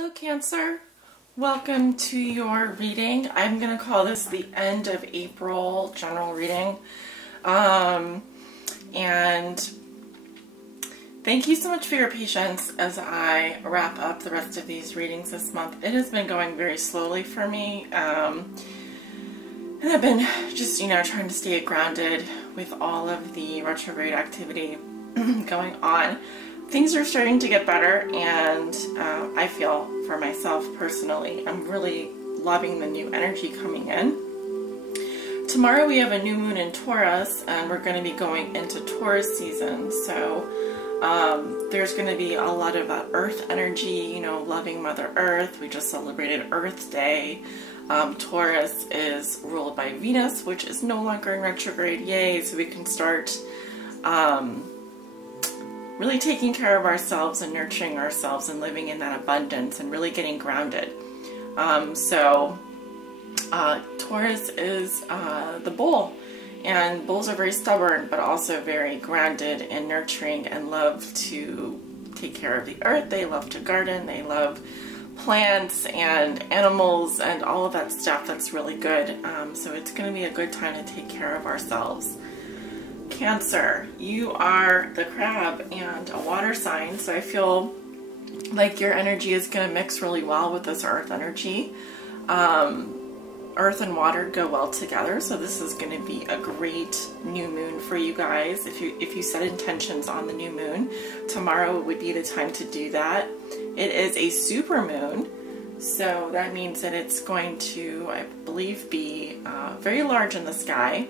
Hello Cancer, welcome to your reading. I'm going to call this the end of April general reading. And thank you so much for your patience as I wrap up the rest of these readings this month. It has been going very slowly for me. And I've been just, trying to stay grounded with all of the retrograde activity going on. Things are starting to get better, and I feel for myself personally, I'm really loving the new energy coming in. Tomorrow we have a new moon in Taurus, and we're going to be going into Taurus season. So there's going to be a lot of earth energy, loving Mother Earth. We just celebrated Earth Day. Taurus is ruled by Venus, which is no longer in retrograde. Yay! So we can start really taking care of ourselves and nurturing ourselves and living in that abundance and really getting grounded. Taurus is the bull, and bulls are very stubborn but also very grounded and nurturing and love to take care of the earth. They love to garden, they love plants and animals and all of that stuff. That's really good. So it's going to be a good time to take care of ourselves. Cancer, you are the crab and a water sign, so I feel like your energy is going to mix really well with this earth energy. Earth and water go well together, so this is going to be a great new moon for you guys. If you set intentions on the new moon, tomorrow would be the time to do that. It is a super moon, so that means that it's going to, I believe, be very large in the sky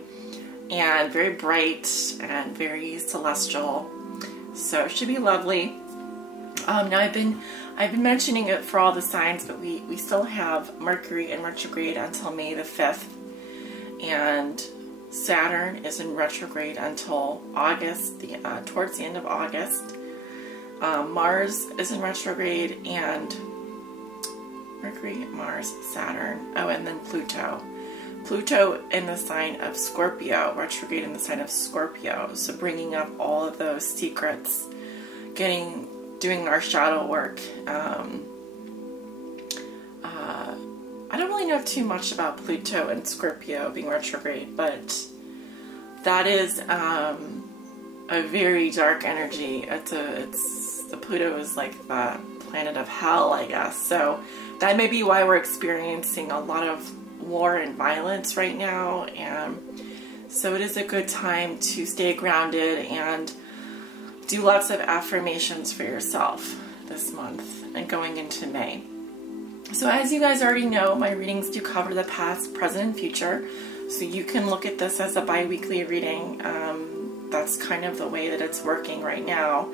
and very bright and very celestial, so it should be lovely. Now I've been mentioning it for all the signs, but we still have Mercury in retrograde until May the 5th, and Saturn is in retrograde until August, towards the end of August. Mars is in retrograde, and Mercury, Mars, Saturn, and then Pluto. Pluto in the sign of Scorpio, retrograde in the sign of Scorpio. So bringing up all of those secrets, doing our shadow work. I don't really know too much about Pluto and Scorpio being retrograde, but that is a very dark energy. The Pluto is like the planet of hell, I guess. So that may be why we're experiencing a lot of war and violence right now, and so it is a good time to stay grounded and do lots of affirmations for yourself this month and going into May. So as you guys already know, my readings do cover the past, present, and future, so you can look at this as a bi-weekly reading. That's kind of the way that it's working right now.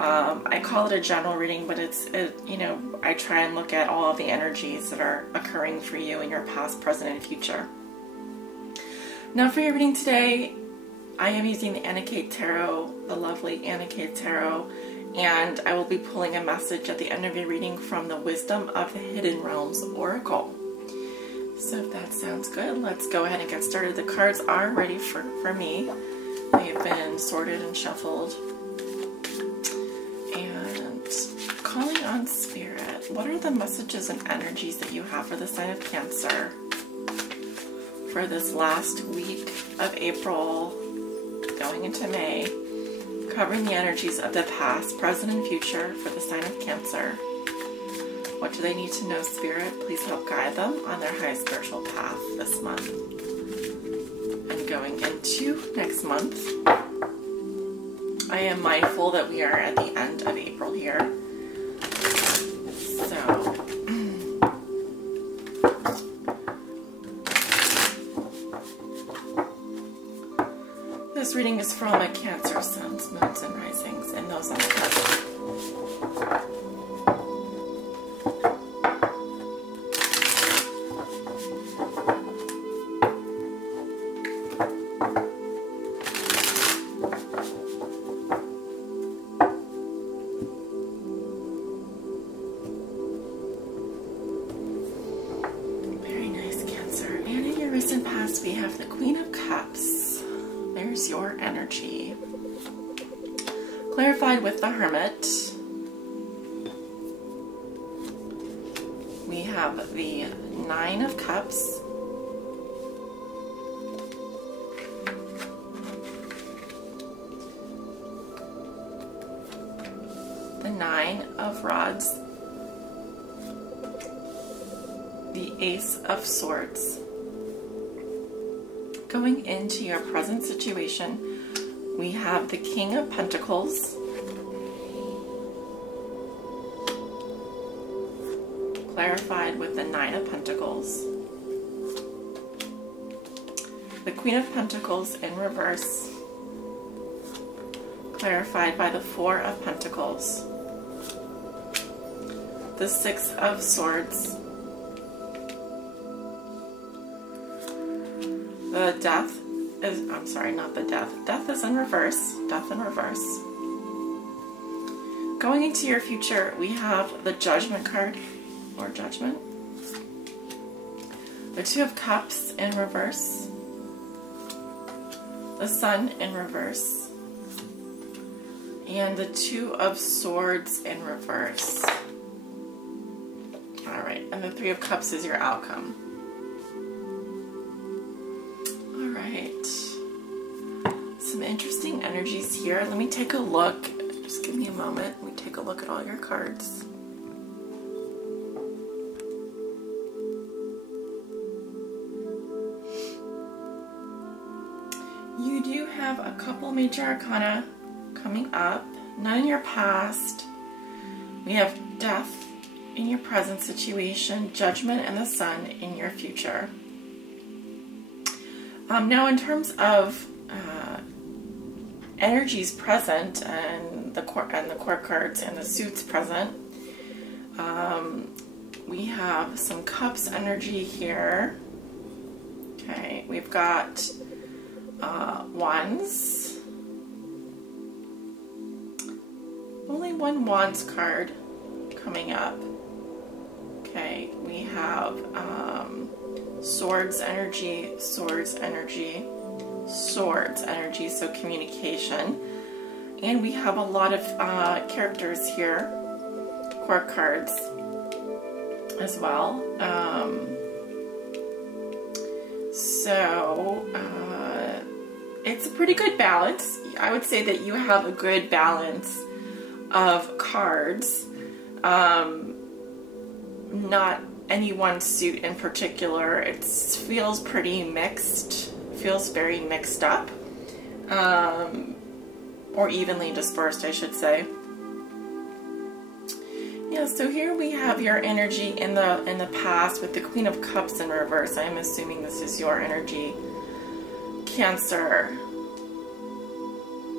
I call it a general reading, but I try and look at all of the energies that are occurring for you in your past, present, and future. Now for your reading today, I am using the Anna Kate Tarot, the lovely Anna Kate Tarot, and I will be pulling a message at the end of your reading from the Wisdom of the Hidden Realms Oracle. So if that sounds good, let's go ahead and get started. The cards are ready for me. They've been sorted and shuffled. Calling on Spirit, what are the messages and energies that you have for the sign of Cancer for this last week of April going into May, covering the energies of the past, present, and future for the sign of Cancer? What do they need to know, Spirit? Please help guide them on their high spiritual path this month. And going into next month, I am mindful that we are at the end of April here. So, this reading is from a Cancer Suns, Moons, and Risings, and those on the cusp. Recent past, we have the Queen of Cups. There's your energy. Clarified with the Hermit. we have the Nine of Cups, the Nine of Rods, the Ace of Swords. Going into your present situation, we have the King of Pentacles, clarified with the Nine of Pentacles, the Queen of Pentacles in reverse, clarified by the Four of Pentacles, the Six of Swords, the Death is, I'm sorry, not the Death. Death is in reverse. Death in reverse. Going into your future, we have the Judgment card, or Judgment. The Two of Cups in reverse. The Sun in reverse. And the Two of Swords in reverse. Alright, and the Three of Cups is your outcome. Alright. Some interesting energies here. Let me take a look. Just give me a moment. Let me take a look at all your cards. You do have a couple major arcana coming up, none in your past. We have Death in your present situation, Judgment and the Sun in your future. Now in terms of energies present and the court cards and the suits present, we have some Cups energy here. Okay, we've got Wands. Only one Wands card coming up. Okay, we have Swords energy, Swords energy, Swords energy, so communication. And we have a lot of characters here, court cards as well. It's a pretty good balance. I would say that you have a good balance of cards. Not any one suit in particular. It feels pretty mixed. Feels very mixed up. Or evenly dispersed, I should say. Yeah, so here we have your energy in the past with the Queen of Cups in reverse. I'm assuming this is your energy. Cancer.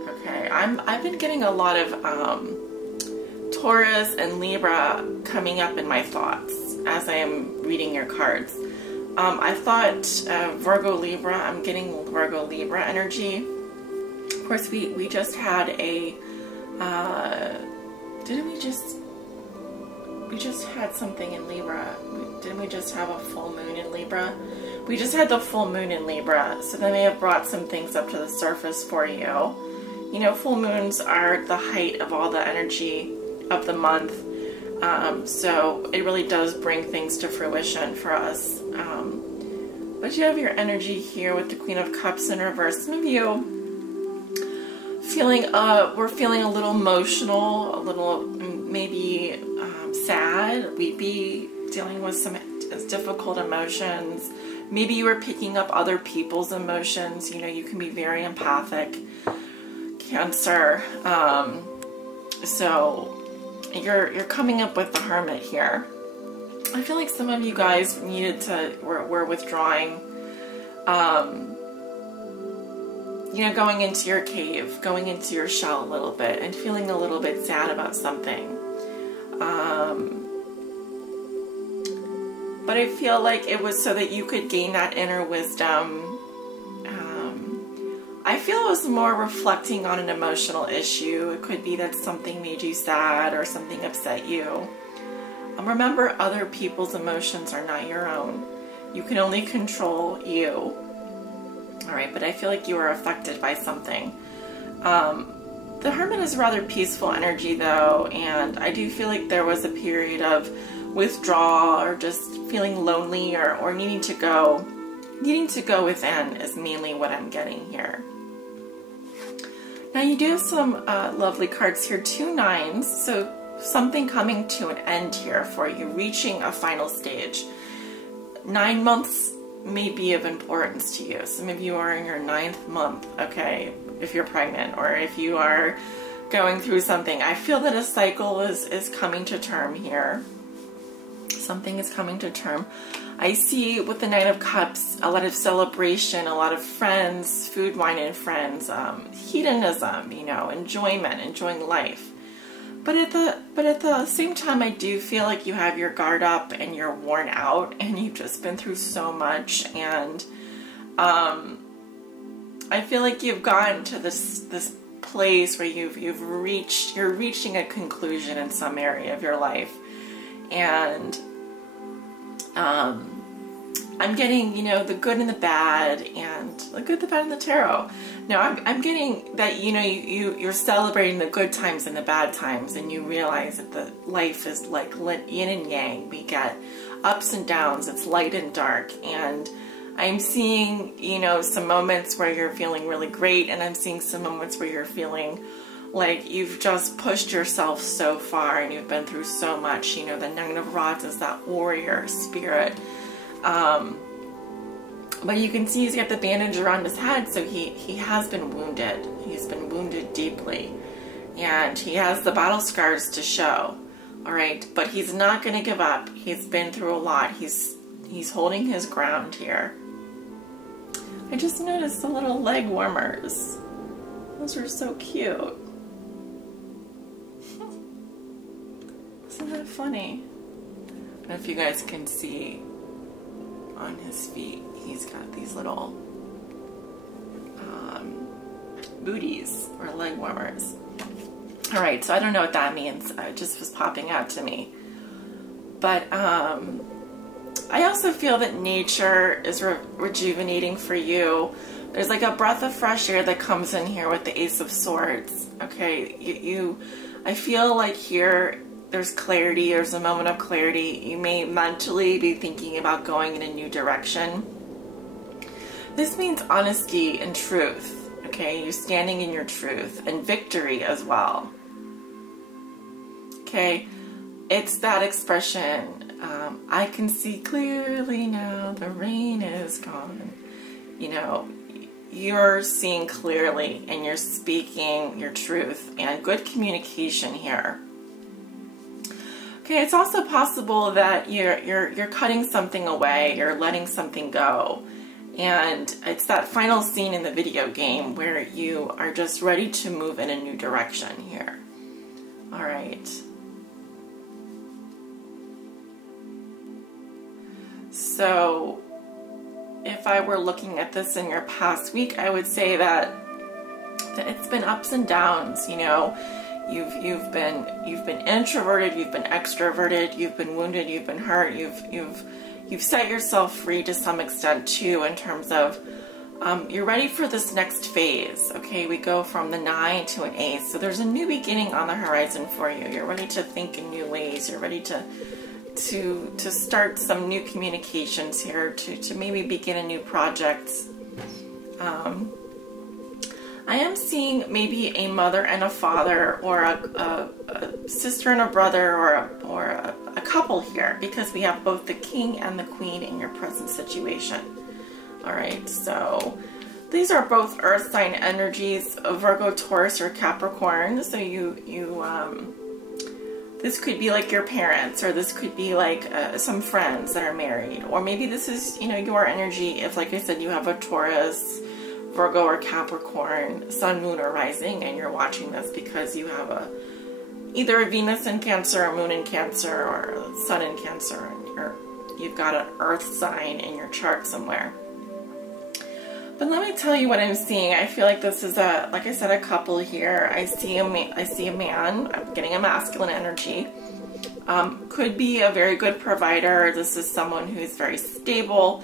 Okay, I've been getting a lot of Taurus and Libra coming up in my thoughts as I am reading your cards. I thought Virgo Libra. I'm getting Virgo Libra energy. Of course, we just had a we just had something in Libra. Didn't we just have a full moon in Libra? We just had the full moon in Libra, so they may have brought some things up to the surface for you. You know, full moons are the height of all the energy of the month, so it really does bring things to fruition for us. But you have your energy here with the Queen of Cups in reverse. Some of you feeling, we're feeling a little emotional, a little maybe sad. We'd be dealing with some difficult emotions. Maybe you were picking up other people's emotions. You know, you can be very empathic. Cancer. So you're coming up with the Hermit here. I feel like some of you guys needed to were withdrawing. You know, going into your cave, going into your shell a little bit, and feeling a little bit sad about something. But I feel like it was so that you could gain that inner wisdom. I feel it was more reflecting on an emotional issue. It could be that something made you sad or something upset you. Remember, other people's emotions are not your own. You can only control you. Alright, but I feel like you were affected by something. The Hermit is rather peaceful energy though, and I do feel like there was a period of withdrawal or just feeling lonely or needing to go within is mainly what I'm getting here. Now you do have some lovely cards here, 2 9s, so something coming to an end here for you, reaching a final stage. 9 months may be of importance to you. Some of you are in your 9th month, okay, if you're pregnant or if you are going through something. I feel that a cycle is coming to term here. Something is coming to term. I see with the Knight of Cups a lot of celebration, a lot of friends, food, wine, and friends, hedonism, you know, enjoyment, enjoying life. But at the same time, I do feel like you have your guard up and you're worn out and you've just been through so much, and I feel like you've gotten to this place where you're reaching a conclusion in some area of your life, and I'm getting, you know, the good and the bad, and the good, the bad, and the tarot. Now I'm getting that, you know, you're celebrating the good times and the bad times, and you realize that the life is like yin and yang. We get ups and downs. It's light and dark, and I'm seeing, you know, some moments where you're feeling really great, and I'm seeing some moments where you're feeling like you've just pushed yourself so far and you've been through so much. You know, the Nine of Rods is that warrior spirit. But you can see he's got the bandage around his head, so he has been wounded. He's been wounded deeply, and he has the battle scars to show. All right, but he's not going to give up. He's been through a lot. He's holding his ground here. I just noticed the little leg warmers. Those are so cute. Isn't that funny? I don't know if you guys can see on his feet, he's got these little booties or leg warmers. All right, so I don't know what that means. It just was popping out to me. But I also feel that nature is rejuvenating for you. There's like a breath of fresh air that comes in here with the Ace of Swords. Okay, I feel like here there's clarity. There's a moment of clarity. You may mentally be thinking about going in a new direction. This means honesty and truth. Okay, you're standing in your truth, and victory as well. Okay, it's that expression. I can see clearly now, the rain is gone. You know, you're seeing clearly and you're speaking your truth, and good communication here. Okay, it's also possible that you're cutting something away, you're letting something go. And it's that final scene in the video game where you are just ready to move in a new direction here. All right. So if I were looking at this in your past week, I would say that it's been ups and downs, you know. You've been introverted, you've been extroverted, you've been wounded, you've been hurt, you've set yourself free to some extent too, in terms of you're ready for this next phase. Okay, we go from the 9 to an Ace, so there's a new beginning on the horizon for you. You're ready to think in new ways. You're ready to start some new communications here, to maybe begin a new project. I am seeing maybe a mother and a father, or a sister and a brother, or a couple here, because we have both the King and the Queen in your present situation. All right, so these are both earth sign energies, Virgo, Taurus, or Capricorn. So this could be like your parents, or this could be like some friends that are married, or maybe this is, you know, your energy. If, like I said, you have a Taurus, Virgo, or Capricorn sun, moon, or rising, and you're watching this because you have either a Venus in Cancer, or moon in Cancer, or a sun in Cancer, and you've got an earth sign in your chart somewhere. But let me tell you what I'm seeing. I feel like this is like I said, a couple here. I see a man. I'm getting a masculine energy. Could be a very good provider. This is someone who's very stable.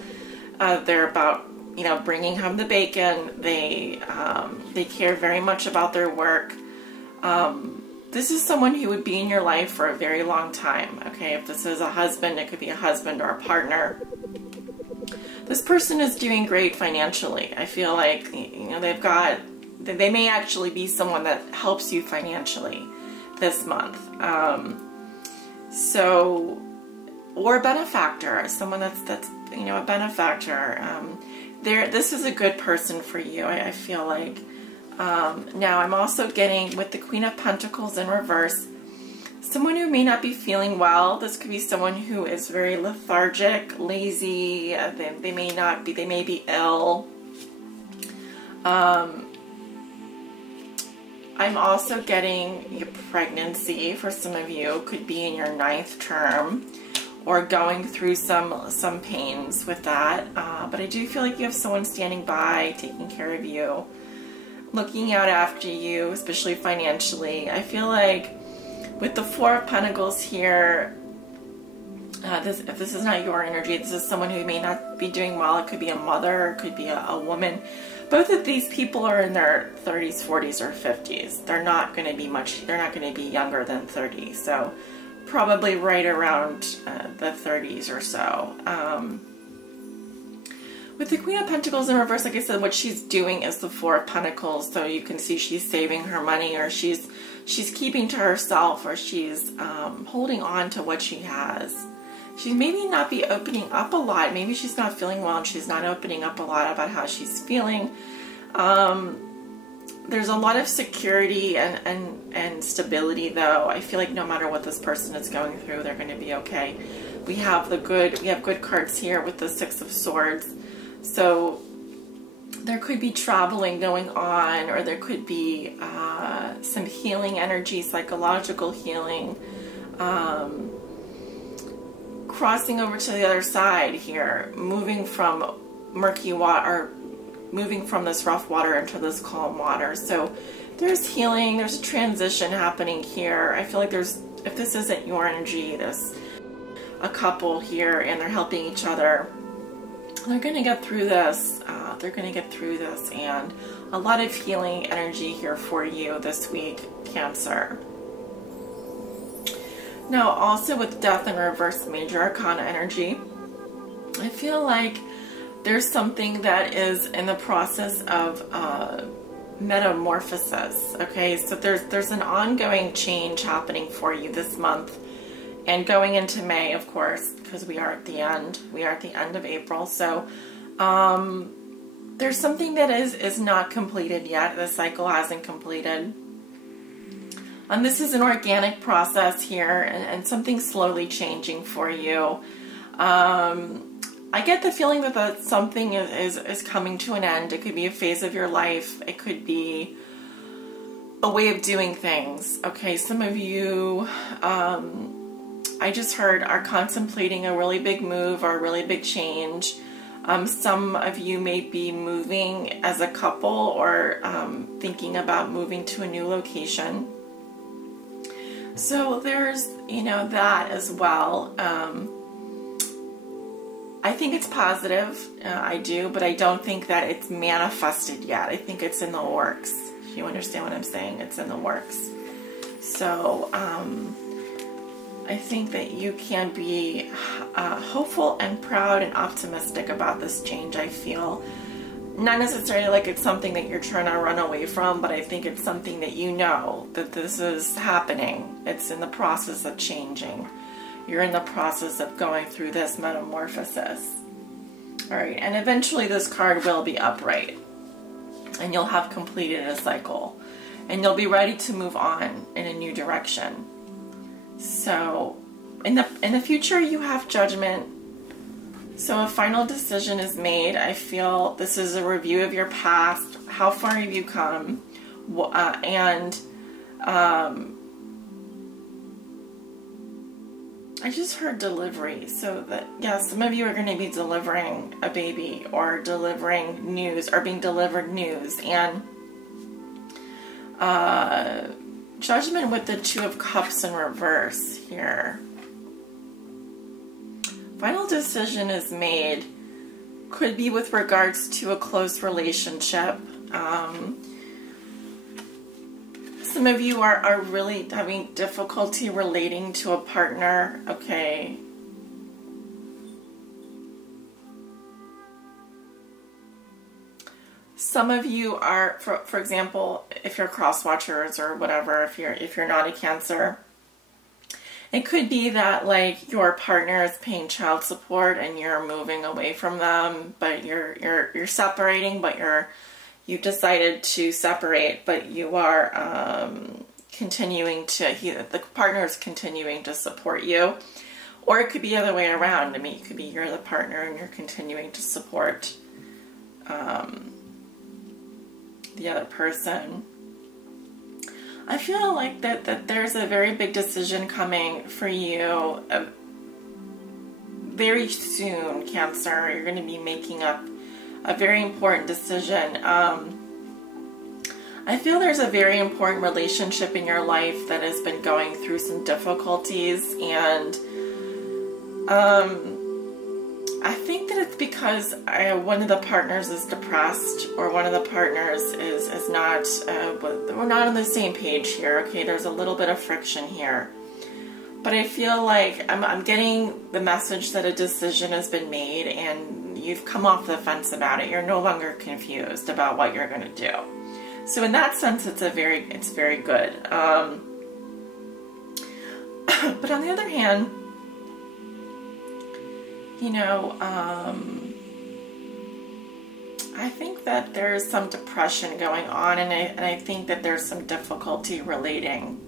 They're about, you know, bringing home the bacon. They care very much about their work. this is someone who would be in your life for a very long time. Okay, if this is a husband, it could be a husband or a partner. This person is doing great financially. I feel like, you know, they may actually be someone that helps you financially this month. Or a benefactor, someone that's you know, a benefactor. This is a good person for you, I feel like. Now I'm also getting, with the Queen of Pentacles in reverse, someone who may not be feeling well. This could be someone who is very lethargic, lazy. They may be ill. I'm also getting your pregnancy for some of you. Could be in your 9th term, or going through some pains with that. But I do feel like you have someone standing by, taking care of you, looking out after you, especially financially. I feel like with the Four of Pentacles here, if this is not your energy, this is someone who may not be doing well. It could be a mother, it could be a woman. Both of these people are in their 30s, 40s, or 50s. They're not going to be they're not going to be younger than 30. So probably right around the 30s or so. With the Queen of Pentacles in reverse, like I said, what she's doing is the Four of Pentacles. So you can see she's saving her money, or she's keeping to herself, or she's holding on to what she has. She maybe not be opening up a lot. Maybe she's not feeling well and she's not opening up a lot about how she's feeling. There's a lot of security and stability, though. I feel like no matter what this person is going through, they're going to be okay. We have good cards here with the Six of Swords. So there could be traveling going on, or there could be some healing energy, psychological healing, crossing over to the other side here, moving from murky water, or moving from this rough water into this calm water. So there's healing, there's a transition happening here. I feel like if this isn't your energy, there's a couple here and they're helping each other. They're going to get through this. And a lot of healing energy here for you this week, Cancer. Now, also with Death in reverse, Major Arcana energy, I feel like there's something that is in the process of metamorphosis. Okay, so there's an ongoing change happening for you this month, and going into May, of course, because we are at the end. We are at the end of April. So there's something that is not completed yet. The cycle hasn't completed. And this is an organic process here, and something slowly changing for you. I get the feeling that something is coming to an end. It could be a phase of your life. It could be a way of doing things. Okay, some of you, I just heard, are contemplating a really big move or a really big change. Some of you may be moving as a couple, or thinking about moving to a new location. So there's, you know, that as well. I think it's positive, I do, but I don't think that it's manifested yet. I think it's in the works. If you understand what I'm saying, it's in the works. So I think that you can be hopeful and proud and optimistic about this change, I feel. Not necessarily like it's something that you're trying to run away from, but I think it's something that you know that this is happening. It's in the process of changing. You're in the process of going through this metamorphosis. All right, and eventually this card will be upright, and you'll have completed a cycle, and you'll be ready to move on in a new direction. So in the future, you have Judgment. So a final decision is made. I feel this is a review of your past. How far have you come? And I just heard delivery. So that, yeah, some of you are going to be delivering a baby, or delivering news, or being delivered news. And Judgment with the Two of Cups in reverse here. Final decision is made. Could be with regards to a close relationship. some of you are really having difficulty relating to a partner, okay? Some of you are, for example, if you're cross-watchers or whatever, if you're not a Cancer, it could be that like your partner is paying child support and you're moving away from them, but you're separating, but you've decided to separate, but you are continuing to, the partner is continuing to support you. Or it could be the other way around. I mean, it could be you're the partner and you're continuing to support the other person. I feel like that there's a very big decision coming for you very soon, Cancer. You're going to be making up a very important decision. I feel there's a very important relationship in your life that has been going through some difficulties, and I think that it's because one of the partners is depressed, or one of the partners is not, we're not on the same page here, okay? There's a little bit of friction here. But I feel like I'm getting the message that a decision has been made and you've come off the fence about it. You're no longer confused about what you're going to do. So in that sense, it's very good. But on the other hand, you know, I think that there's some depression going on, and I think that there's some difficulty relating.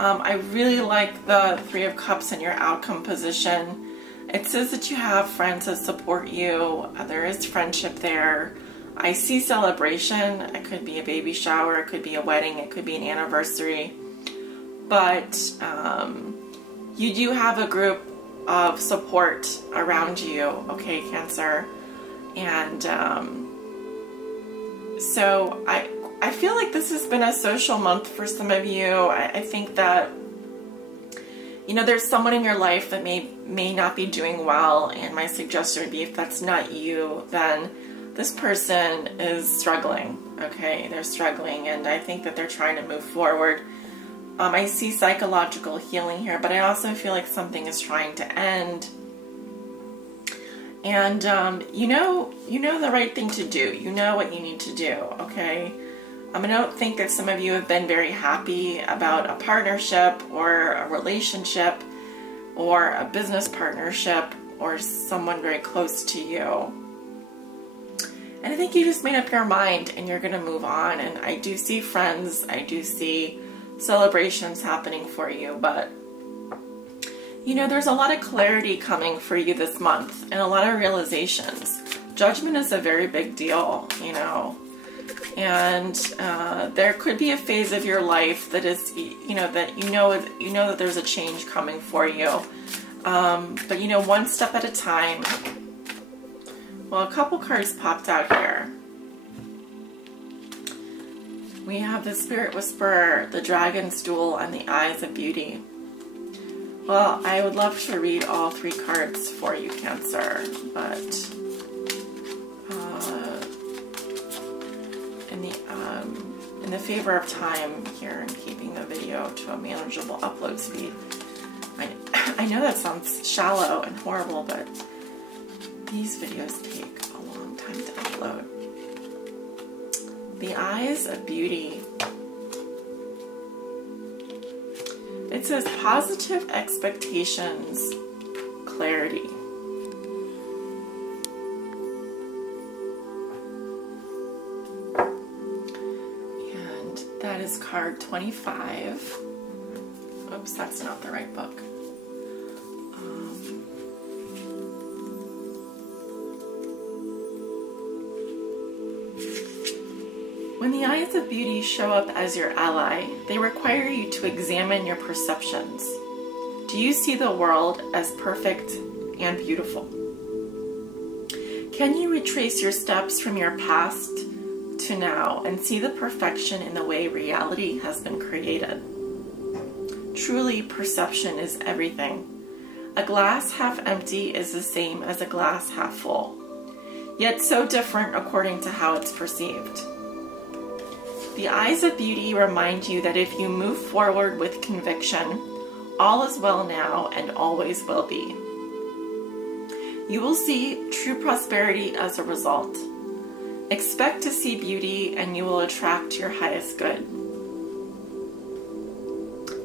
I really like the Three of Cups in your outcome position. It says that you have friends that support you. There is friendship there. I see celebration. It could be a baby shower. It could be a wedding. It could be an anniversary. But you do have a group of support around you, okay, Cancer? And so I feel like this has been a social month for some of you. I think that, you know, there's someone in your life that may not be doing well, and my suggestion would be, if that's not you, then this person is struggling, okay? They're struggling, and I think that they're trying to move forward. I see psychological healing here, but I also feel like something is trying to end. And you know the right thing to do. You know what you need to do, okay? I don't think that some of you have been very happy about a partnership or a relationship or a business partnership or someone very close to you. And I think you just made up your mind and you're going to move on. And I do see friends, I do see celebrations happening for you, but you know, there's a lot of clarity coming for you this month and a lot of realizations. Judgment is a very big deal, you know, and there could be a phase of your life that is, you know that there's a change coming for you, but you know, one step at a time. Well, a couple cards popped out here. We have the Spirit Whisperer, the Dragon's Duel, and the Eyes of Beauty. Well, I would love to read all three cards for you, Cancer, but in the favor of time here and keeping the video to a manageable upload speed, I know that sounds shallow and horrible, but these videos take a long time to upload. The Eyes of Beauty. It says positive expectations, clarity. And that is card 25. Oops, that's not the right book. When the Eyes of Beauty show up as your ally, they require you to examine your perceptions. Do you see the world as perfect and beautiful? Can you retrace your steps from your past to now and see the perfection in the way reality has been created? Truly, perception is everything. A glass half empty is the same as a glass half full, yet so different according to how it's perceived. The eyes of beauty remind you that if you move forward with conviction, all is well now and always will be. You will see true prosperity as a result. Expect to see beauty and you will attract your highest good.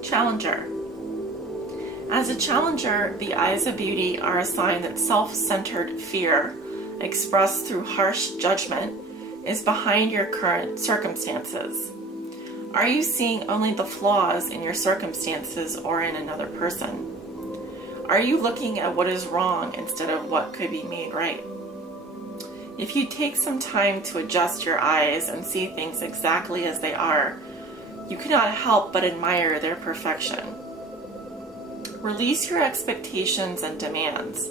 Challenger. As a challenger, the eyes of beauty are a sign that self-centered fear, expressed through harsh judgment, is behind your current circumstances. Are you seeing only the flaws in your circumstances or in another person? Are you looking at what is wrong instead of what could be made right? If you take some time to adjust your eyes and see things exactly as they are, you cannot help but admire their perfection. Release your expectations and demands,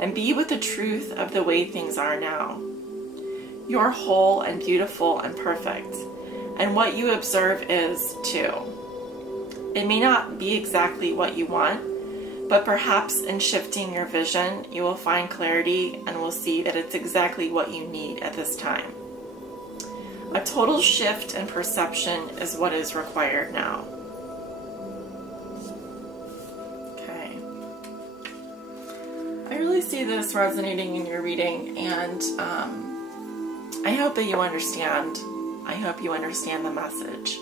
and be with the truth of the way things are now. You're whole and beautiful and perfect, and what you observe is, too. It may not be exactly what you want, but perhaps in shifting your vision, you will find clarity and will see that it's exactly what you need at this time. A total shift in perception is what is required now. Okay. I really see this resonating in your reading, and I hope that you understand. I hope you understand the message.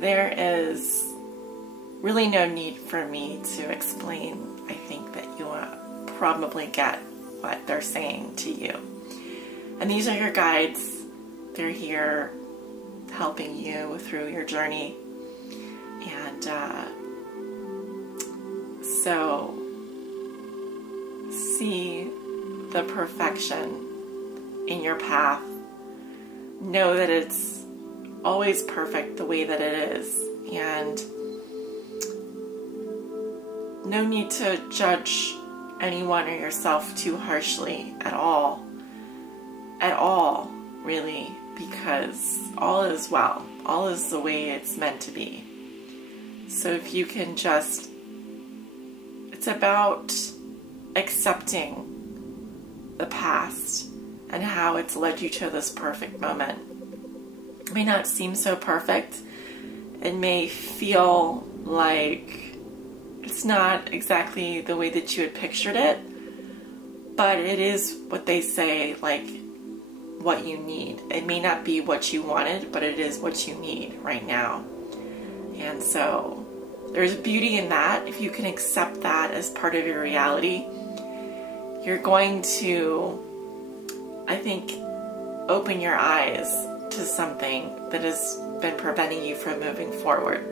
There is really no need for me to explain. I think that you probably get what they're saying to you. And these are your guides. They're here helping you through your journey. And so see the perfection in your path. Know that it's always perfect the way that it is. And no need to judge anyone or yourself too harshly at all. At all, really, because all is well. All is the way it's meant to be. So if you can just, it's about accepting the past and how it's led you to this perfect moment. It may not seem so perfect. It may feel like it's not exactly the way that you had pictured it, but it is what they say, like, what you need. It may not be what you wanted, but it is what you need right now. And so there's beauty in that. If you can accept that as part of your reality, you're going to, I think, open your eyes to something that has been preventing you from moving forward.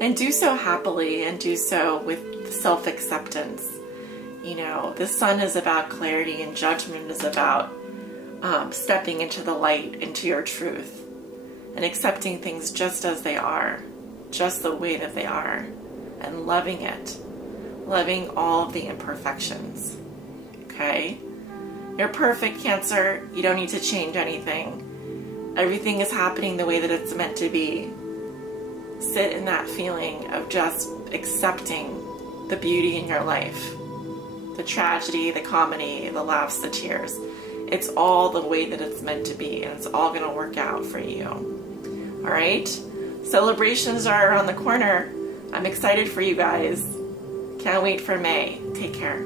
And do so happily, and do so with self-acceptance. You know, the sun is about clarity, and judgment is about stepping into the light, into your truth, and accepting things just as they are, just the way that they are, and loving it, loving all of the imperfections. Okay? You're perfect, Cancer. You don't need to change anything. Everything is happening the way that it's meant to be. Sit in that feeling of just accepting the beauty in your life. The tragedy, the comedy, the laughs, the tears. It's all the way that it's meant to be, and it's all going to work out for you. All right? Celebrations are around the corner. I'm excited for you guys. Can't wait for May. Take care.